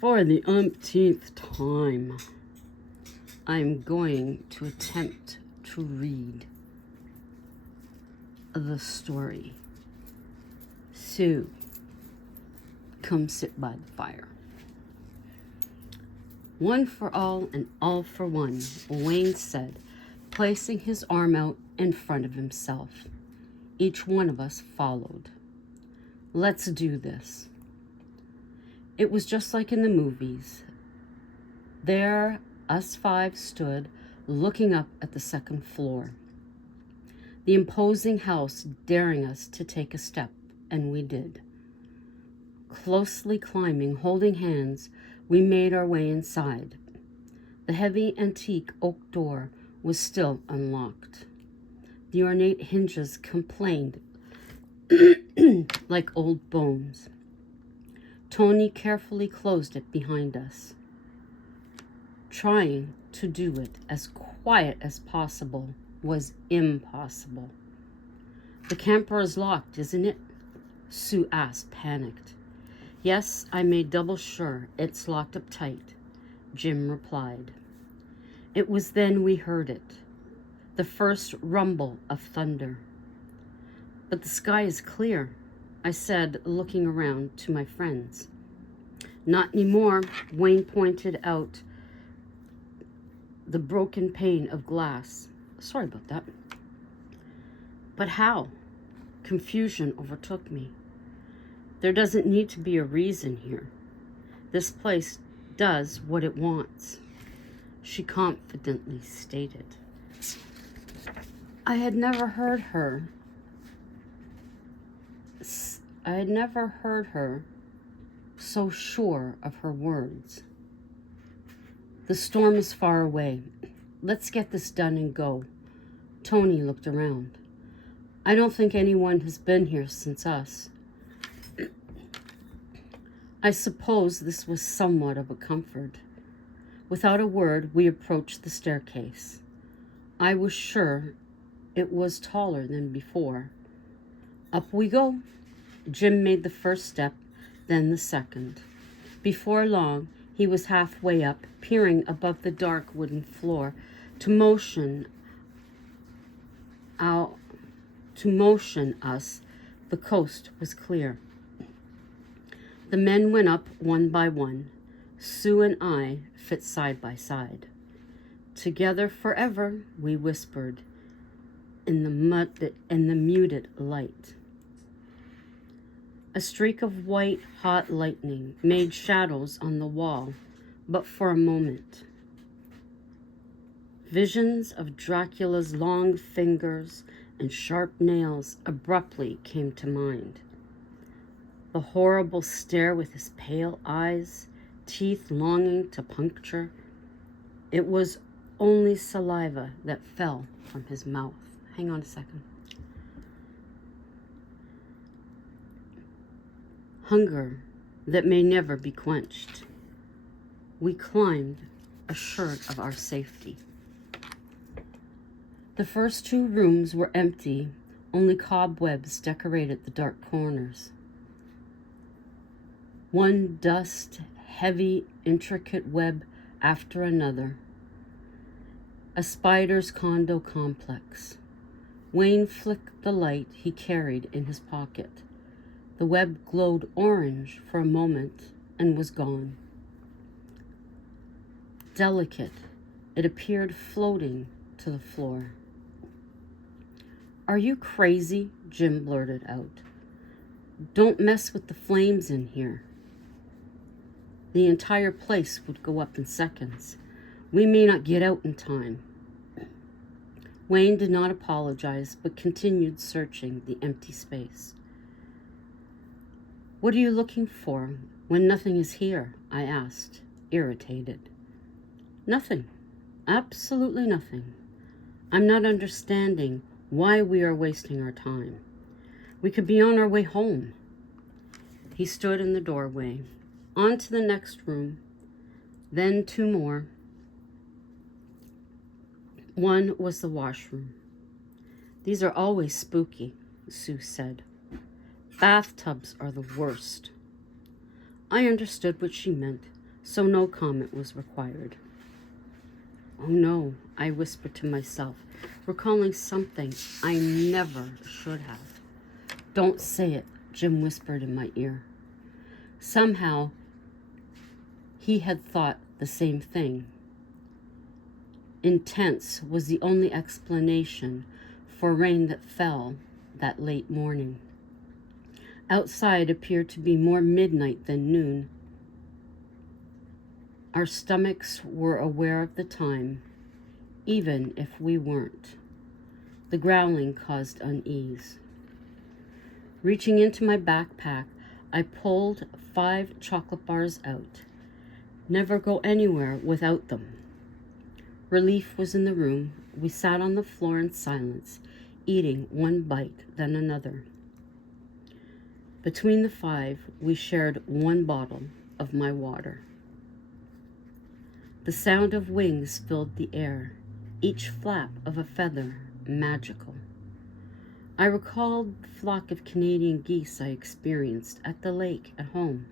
For the umpteenth time, I'm going to attempt to read the story. So, come sit by the fire. One for all and all for one, Wayne said, placing his arm out in front of himself. Each one of us followed. Let's do this. It was just like in the movies. There, us five stood, looking up at the second floor. The imposing house daring us to take a step, and we did. Closely climbing, holding hands, we made our way inside. The heavy antique oak door was still unlocked. The ornate hinges complained like old bones. Tony carefully closed it behind us, trying to do it as quiet as possible was impossible. The camper is locked, isn't it? Sue asked, panicked. Yes, I made double sure it's locked up tight, Jim replied. It was then we heard it, the first rumble of thunder. But the sky is clear, I said, looking around to my friends. Not anymore, Wayne pointed out the broken pane of glass. Sorry about that. But how? Confusion overtook me. There doesn't need to be a reason here. This place does what it wants, she confidently stated. I had never heard her so sure of her words. The storm is far away. Let's get this done and go. Tony looked around. I don't think anyone has been here since us. I suppose this was somewhat of a comfort. Without a word, we approached the staircase. I was sure it was taller than before. Up we go. Jim made the first step, then the second. Before long, he was halfway up, peering above the dark wooden floor to motion us. The coast was clear. The men went up one by one. Sue and I fit side by side. Together forever, we whispered in the muted light. A streak of white, hot lightning made shadows on the wall, but for a moment. Visions of Dracula's long fingers and sharp nails abruptly came to mind. The horrible stare with his pale eyes, teeth longing to puncture. It was only saliva that fell from his mouth. Hang on a second. Hunger that may never be quenched. We climbed, assured of our safety. The first two rooms were empty, only cobwebs decorated the dark corners. One dust, heavy, intricate web after another. A spider's condo complex. Wayne flicked the light he carried in his pocket. The web glowed orange for a moment and was gone. Delicate, it appeared floating to the floor. Are you crazy? Jim blurted out. Don't mess with the flames in here. The entire place would go up in seconds. We may not get out in time. Wayne did not apologize, but continued searching the empty space. What are you looking for when nothing is here? I asked, irritated. Nothing. Absolutely nothing. I'm not understanding why we are wasting our time. We could be on our way home. He stood in the doorway. On to the next room, then two more. One was the washroom. These are always spooky, Sue said. Bathtubs are the worst. I understood what she meant, so no comment was required. Oh no, I whispered to myself, recalling something I never should have. Don't say it, Jim whispered in my ear. Somehow, he had thought the same thing. Intense was the only explanation for rain that fell that late morning. Outside appeared to be more midnight than noon. Our stomachs were aware of the time, even if we weren't. The growling caused unease. Reaching into my backpack, I pulled 5 chocolate bars out. Never go anywhere without them. Relief was in the room. We sat on the floor in silence, eating one bite, then another. Between the 5, we shared 1 bottle of my water. The sound of wings filled the air, each flap of a feather magical. I recalled the flock of Canadian geese I experienced at the lake at home.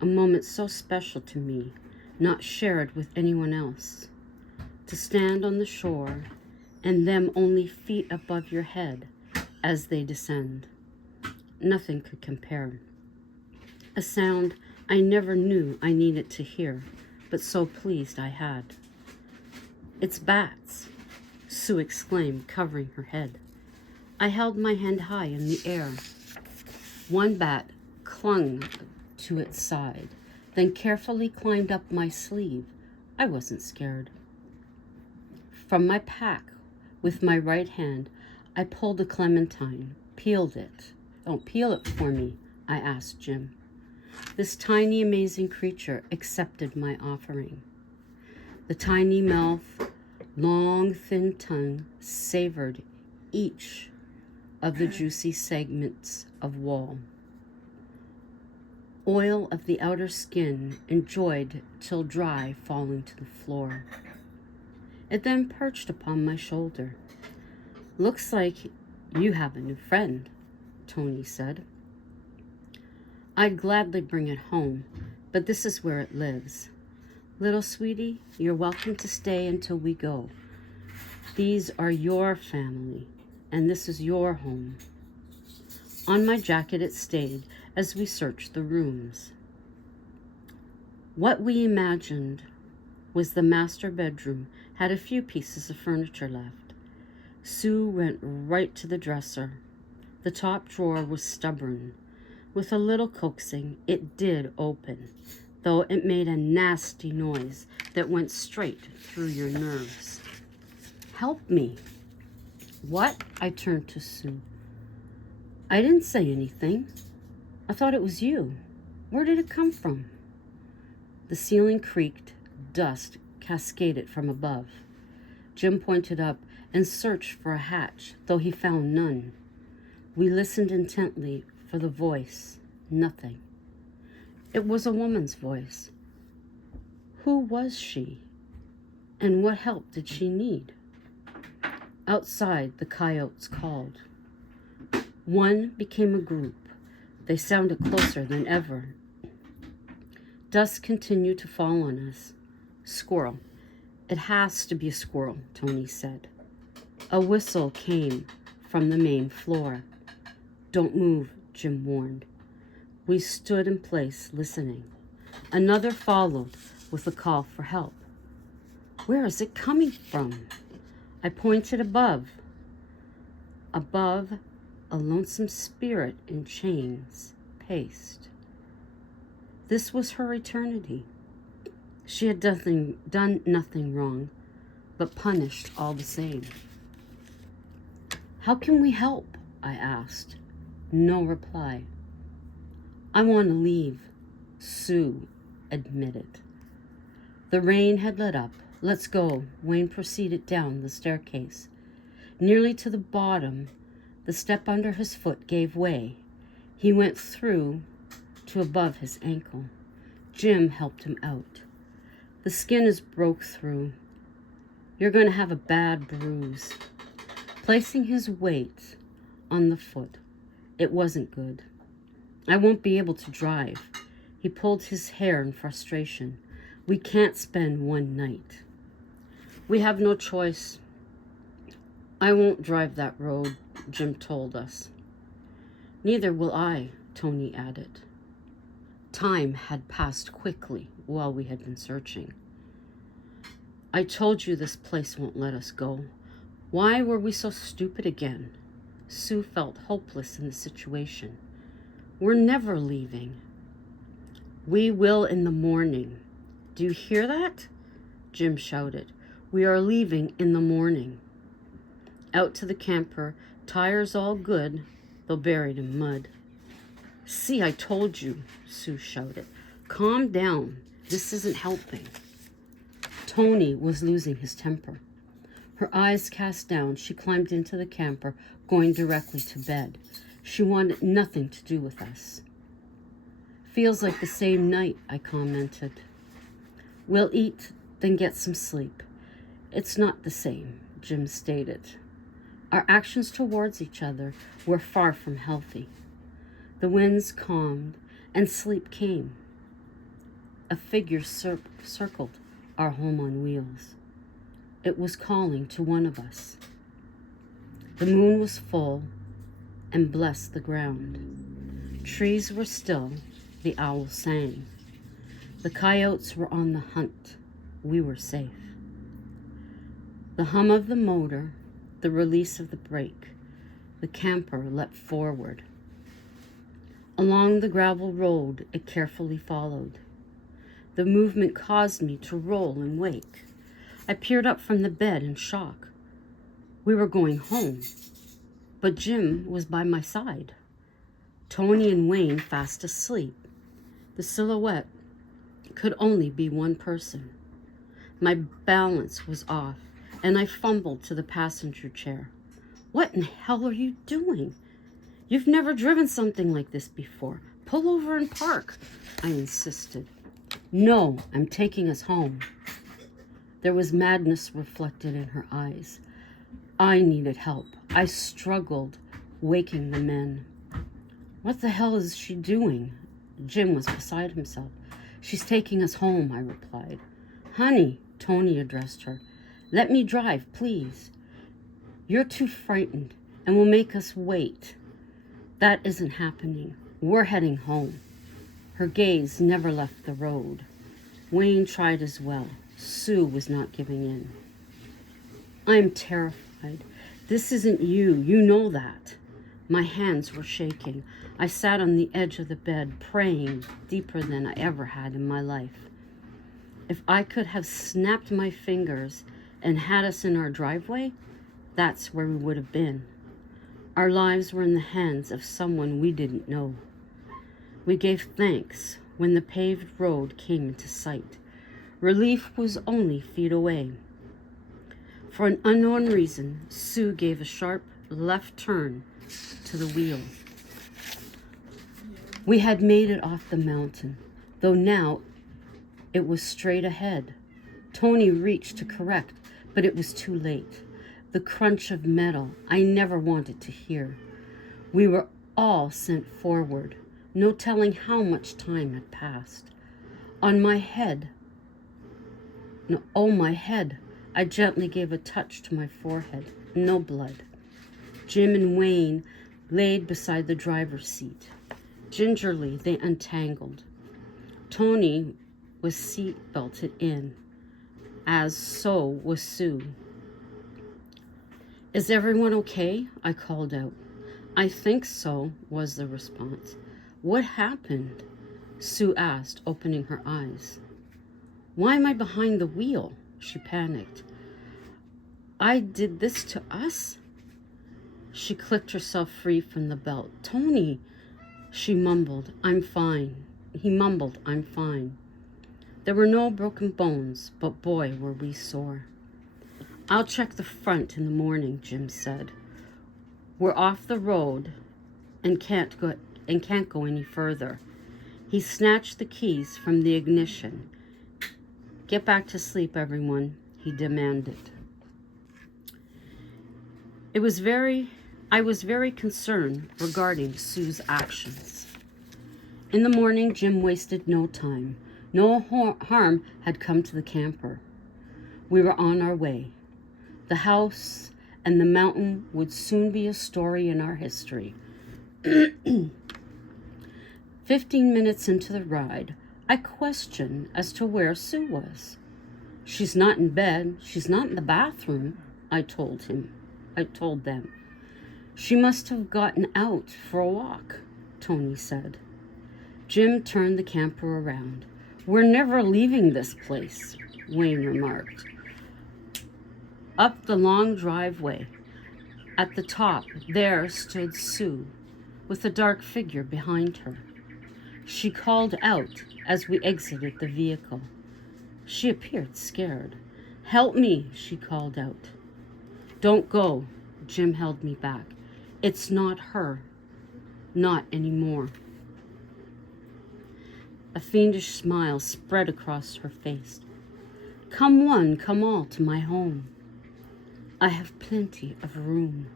A moment so special to me, not shared with anyone else. To stand on the shore and them only feet above your head as they descend. Nothing could compare. A sound I never knew I needed to hear, but so pleased I had. It's bats, Sue exclaimed, covering her head. I held my hand high in the air. One bat clung to its side, then carefully climbed up my sleeve. I wasn't scared. From my pack, with my right hand, I pulled a clementine, peeled it. Don't peel it for me, I asked Jim. This tiny, amazing creature accepted my offering. The tiny mouth, long, thin tongue savored each of the juicy segments of wall. Oil of the outer skin enjoyed till dry, falling to the floor. It then perched upon my shoulder. Looks like you have a new friend, Tony said. I'd gladly bring it home, but this is where it lives. Little sweetie, you're welcome to stay until we go. These are your family, and this is your home. On my jacket it stayed as we searched the rooms. What we imagined was the master bedroom had a few pieces of furniture left. Sue went right to the dresser. The top drawer was stubborn. With a little coaxing, it did open, though it made a nasty noise that went straight through your nerves. Help me. What? I turned to Sue. I didn't say anything. I thought it was you. Where did it come from? The ceiling creaked. Dust cascaded from above. Jim pointed up and searched for a hatch, though he found none. We listened intently for the voice. Nothing. It was a woman's voice. Who was she? And what help did she need? Outside, the coyotes called. One became a group. They sounded closer than ever. Dusk continued to fall on us. Squirrel. It has to be a squirrel, Tony said. A whistle came from the main floor. Don't move, Jim warned. We stood in place, listening. Another followed with a call for help. Where is it coming from? I pointed above. Above, a lonesome spirit in chains paced. This was her eternity. She had done nothing wrong, but punished all the same. How can we help? I asked. No reply. I want to leave, Sue admitted. The rain had let up. Let's go. Wayne proceeded down the staircase. Nearly to the bottom, the step under his foot gave way. He went through to above his ankle. Jim helped him out. The skin is broke through. You're going to have a bad bruise. Placing his weight on the foot, it wasn't good. I won't be able to drive. He pulled his hair in frustration. We can't spend one night. We have no choice. I won't drive that road, Jim told us. Neither will I, Tony added. Time had passed quickly while we had been searching. I told you this place won't let us go. Why were we so stupid again? Sue felt hopeless in the situation. We're never leaving. We will in the morning. Do you hear that? Jim shouted. We are leaving in the morning. Out to the camper, tires all good, though buried in mud. See, I told you, Sue shouted. Calm down. This isn't helping. Tony was losing his temper. Her eyes cast down, she climbed into the camper, going directly to bed. She wanted nothing to do with us. Feels like the same night, I commented. We'll eat, then get some sleep. It's not the same, Jim stated. Our actions towards each other were far from healthy. The winds calmed, and sleep came. A figure circled our home on wheels. It was calling to one of us. The moon was full and blessed the ground. Trees were still, the owl sang. The coyotes were on the hunt. We were safe. The hum of the motor, the release of the brake, the camper leapt forward. Along the gravel road, it carefully followed. The movement caused me to roll and wake. I peered up from the bed in shock. We were going home, but Jim was by my side. Tony and Wayne fast asleep. The silhouette could only be one person. My balance was off, and I fumbled to the passenger chair. What in hell are you doing? You've never driven something like this before. Pull over and park, I insisted. No, I'm taking us home. There was madness reflected in her eyes. I needed help. I struggled, waking the men. What the hell is she doing? Jim was beside himself. She's taking us home, I replied. Honey, Tony addressed her. Let me drive, please. You're too frightened and will make us wait. That isn't happening. We're heading home. Her gaze never left the road. Wayne tried as well. Sue was not giving in. I'm terrified. This isn't you. You know that. My hands were shaking. I sat on the edge of the bed, praying deeper than I ever had in my life. If I could have snapped my fingers and had us in our driveway, that's where we would have been. Our lives were in the hands of someone we didn't know. We gave thanks when the paved road came into sight. Relief was only feet away. For an unknown reason, Sue gave a sharp left turn to the wheel. We had made it off the mountain, though now it was straight ahead. Tony reached to correct, but it was too late. The crunch of metal I never wanted to hear. We were all sent forward, no telling how much time had passed. On my head, my head, I gently gave a touch to my forehead. No blood. Jim and Wayne laid beside the driver's seat. Gingerly, they untangled. Tony was seat belted in, as so was Sue. Is everyone okay? I called out. I think so, was the response. What happened? Sue asked, opening her eyes. Why am I behind the wheel? She panicked. I did this to us? She clicked herself free from the belt. Tony, she mumbled, I'm fine. He mumbled, I'm fine. There were no broken bones, but boy, were we sore. I'll check the front in the morning, Jim said. We're off the road and can't go any further. He snatched the keys from the ignition. Get back to sleep, everyone, he demanded. I was very concerned regarding Sue's actions. In the morning, Jim wasted no time. No harm had come to the camper. We were on our way. The house and the mountain would soon be a story in our history. 15 minutes into the ride, I questioned as to where Sue was. She's not in bed. She's not in the bathroom, I told them. She must have gotten out for a walk, Tony said. Jim turned the camper around. We're never leaving this place, Wayne remarked. Up the long driveway, at the top, there stood Sue, with a dark figure behind her. She called out as we exited the vehicle. She appeared scared. Help me, she called out. Don't go, Jim held me back. It's not her. Not anymore. A fiendish smile spread across her face. Come one, come all to my home. I have plenty of room.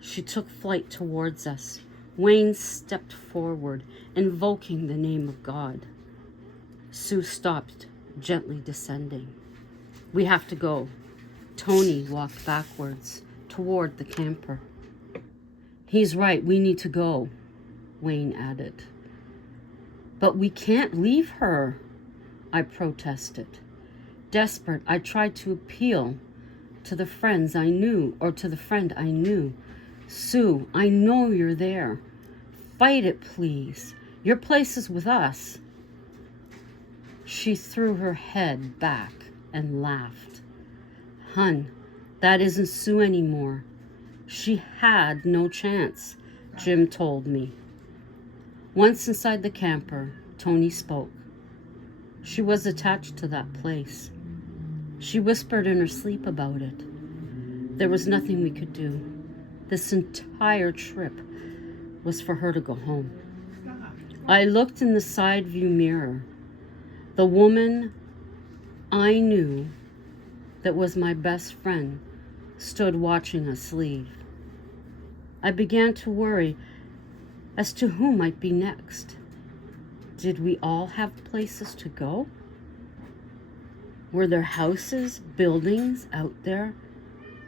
She took flight towards us. Wayne stepped forward, invoking the name of God. Sue stopped, gently descending. We have to go. Tony walked backwards toward the camper. He's right, we need to go, Wayne added. But we can't leave her, I protested. Desperate, I tried to appeal to the friend I knew. Sue, I know you're there. Fight it, please. Your place is with us. She threw her head back and laughed. Hun, that isn't Sue anymore. She had no chance, Jim told me. Once inside the camper, Tony spoke. She was attached to that place. She whispered in her sleep about it. There was nothing we could do. This entire trip was for her to go home. I looked in the side view mirror. The woman I knew that was my best friend stood watching us leave. I began to worry as to who might be next. Did we all have places to go? Were there houses, buildings out there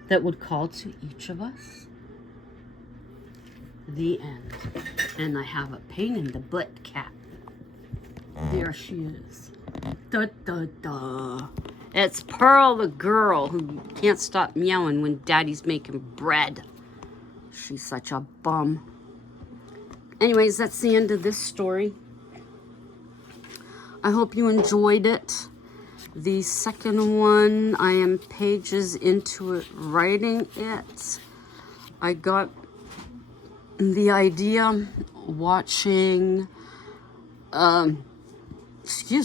that would call to each of us? The end. And I have a pain in the butt cat. There she is. Da da da. It's Pearl the girl who can't stop meowing when Daddy's making bread. She's such a bum. Anyways, that's the end of this story. I hope you enjoyed it. The second one, I am pages into it, writing it. I got the idea watching,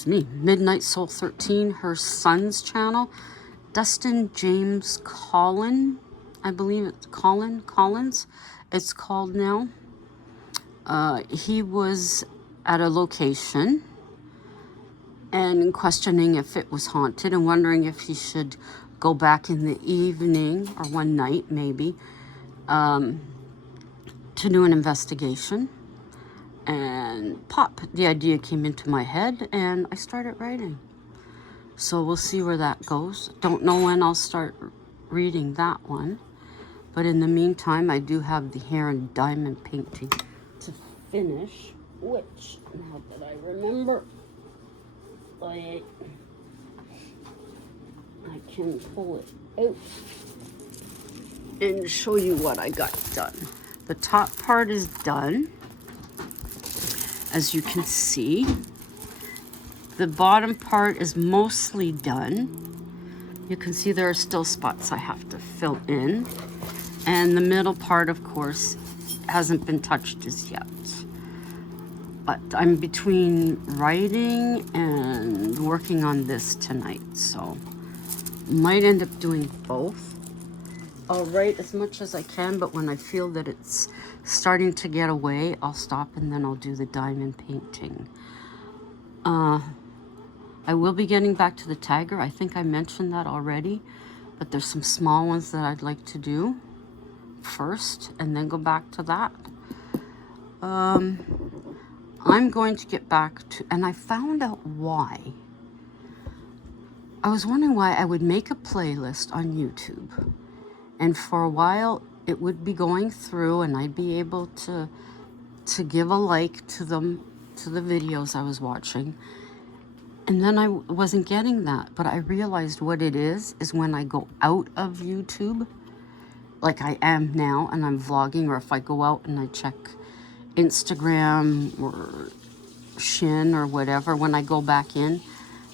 Midnight Soul 13, her son's channel. Dustin James Collins, I believe it's Collins, it's called now. He was at a location and questioning if it was haunted and wondering if he should go back in the evening or one night maybe to do an investigation. And the idea came into my head and I started writing. So we'll see where that goes. Don't know when I'll start reading that one. But in the meantime, I do have the hair and diamond painting to finish, which, now that I remember, I can pull it out and show you what I got done. The top part is done, as you can see. The bottom part is mostly done. You can see there are still spots I have to fill in. And the middle part, of course, hasn't been touched as yet. But I'm between writing and working on this tonight, so might end up doing both. I'll write as much as I can, but when I feel that it's starting to get away, I'll stop and then I'll do the diamond painting. I will be getting back to the tiger. I think I mentioned that already, but there's some small ones that I'd like to do first and then go back to that. I'm going to get back to, and I found out why. I was wondering why I would make a playlist on YouTube, and for a while it would be going through and I'd be able to give a like to them, to the videos I was watching. And then I wasn't getting that, but I realized what it is when I go out of YouTube, like I am now, and I'm vlogging, or if I go out and I check Instagram or Shin or whatever, when I go back in,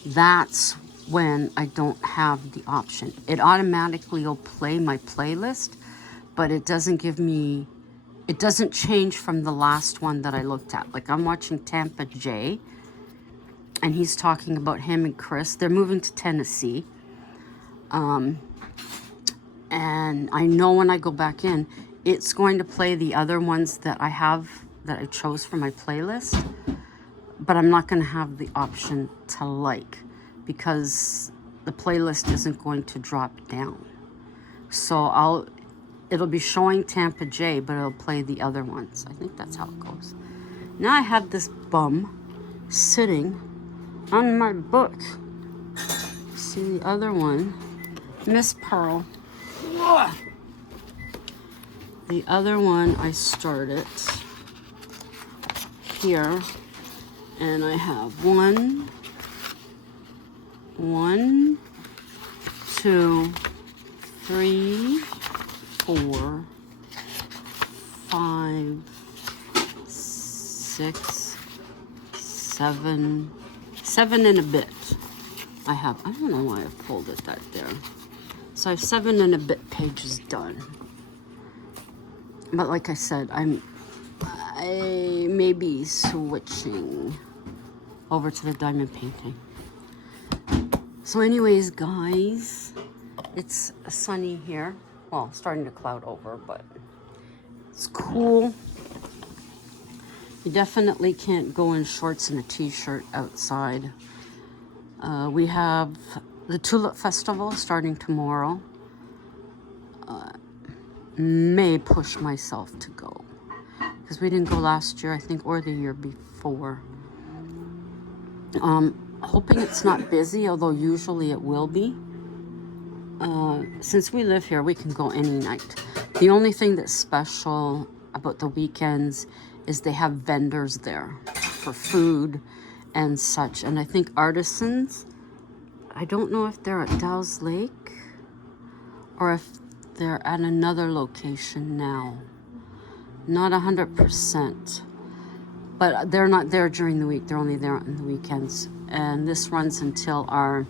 that's when I don't have the option. It automatically will play my playlist, but it doesn't give me, it doesn't change from the last one that I looked at. Like I'm watching Tampa J, and he's talking about him and Chris. They're moving to Tennessee. And I know when I go back in, it's going to play the other ones that I have, that I chose for my playlist. But I'm not going to have the option to like, because the playlist isn't going to drop down. So it'll be showing Tampa J, but it'll play the other ones. I think that's how it goes. Now I have this bum sitting on my book. See the other one, Miss Pearl. Ugh. The other one I started here, and I have 1, 2, 3, 4, 5, 6, 7 and a bit. I don't know why I folded that there. So I have 7 and a bit pages done. But like I said, I may be switching over to the diamond painting. So anyways, guys, it's sunny here. Well, starting to cloud over, but it's cool. You definitely can't go in shorts and a t-shirt outside. We have the Tulip Festival starting tomorrow. May push myself to go, because we didn't go last year, I think, or the year before. Hoping it's not busy, although usually it will be. Since we live here, we can go any night. The only thing that's special about the weekends is they have vendors there for food and such. And I think artisans, I don't know if they're at Dow's Lake or if they're at another location now. Not 100%. But they're not there during the week. They're only there on the weekends. And this runs until our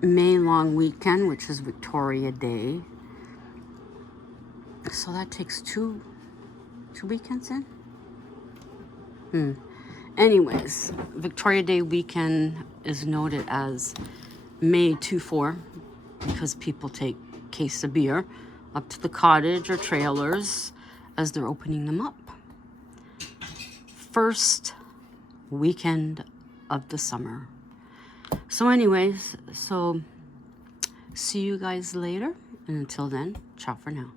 May long weekend, which is Victoria Day. So that takes two weekends in? Anyways, Victoria Day weekend is noted as May 2-4 because people take a case of beer up to the cottage or trailers as they're opening them up. First weekend of the summer. So anyways, see you guys later. And until then, ciao for now.